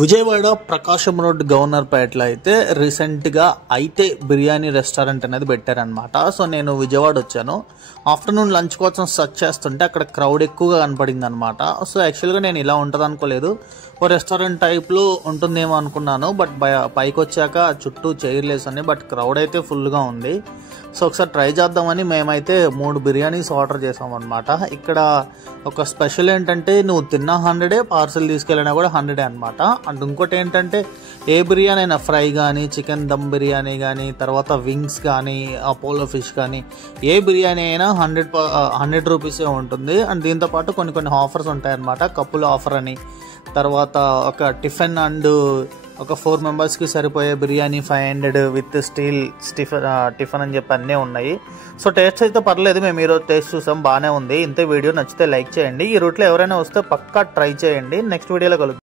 విజయవాడ ప్రకాశం road గవర్నర్పేటలో అయితే రీసెంట్గా అయితే బిర్యానీ రెస్టారెంట్ అనేది పెట్టారనమాట. సో నేను విజయవాడ వచ్చాను. ఆఫ్టర్నూన్ లంచ్ కోసం సర్చ్ చేస్తుంటే అక్కడ క్రౌడ్ ఎక్కువగా కనపడింది అనమాట. సో యాక్చువల్గా నేను ఇలా ఉంటుంది అనుకోలేదు, ఓ రెస్టారెంట్ టైప్లో ఉంటుందేమో అనుకున్నాను. బట్ పైకి వచ్చాక చుట్టూ చైర్లేస్ ఉన్నాయి, బట్ క్రౌడ్ అయితే ఫుల్గా ఉంది. సో ఒకసారి ట్రై చేద్దామని మేమైతే 3 బిర్యానీస్ ఆర్డర్ చేసాం అనమాట. ఇక్కడ ఒక స్పెషల్ ఏంటంటే నువ్వు తిన్న 100, పార్సల్ తీసుకెళ్ళినా కూడా 100 అనమాట. అండ్ ఇంకోటి ఏంటంటే ఏ బిర్యానీ అయినా ఫ్రై కానీ, చికెన్ దమ్ బిర్యానీ కానీ, తర్వాత వింగ్స్ కానీ, అపోలో ఫిష్ కానీ, ఏ బిర్యానీ అయినా 100 రూపీసే ఉంటుంది. అండ్ దీంతోపాటు కొన్ని ఆఫర్స్ ఉంటాయన్నమాట. కప్పుల ఆఫర్ అని, తర్వాత ఒక టిఫిన్ అండ్ ఒక 4 మెంబర్స్కి సరిపోయే బిర్యానీ 500 విత్ స్టీల్ టిఫిన్ అని చెప్పి అన్నీ ఉన్నాయి. సో టేస్ట్ అయితే పర్లేదు, మేము ఈరోజు టేస్ట్ చూసాం, బాగానే ఉంది. ఇంతే. వీడియో నచ్చితే లైక్ చేయండి. ఈ రూట్లో ఎవరైనా వస్తే పక్కా ట్రై చేయండి. నెక్స్ట్ వీడియోలో కలుద్దాం.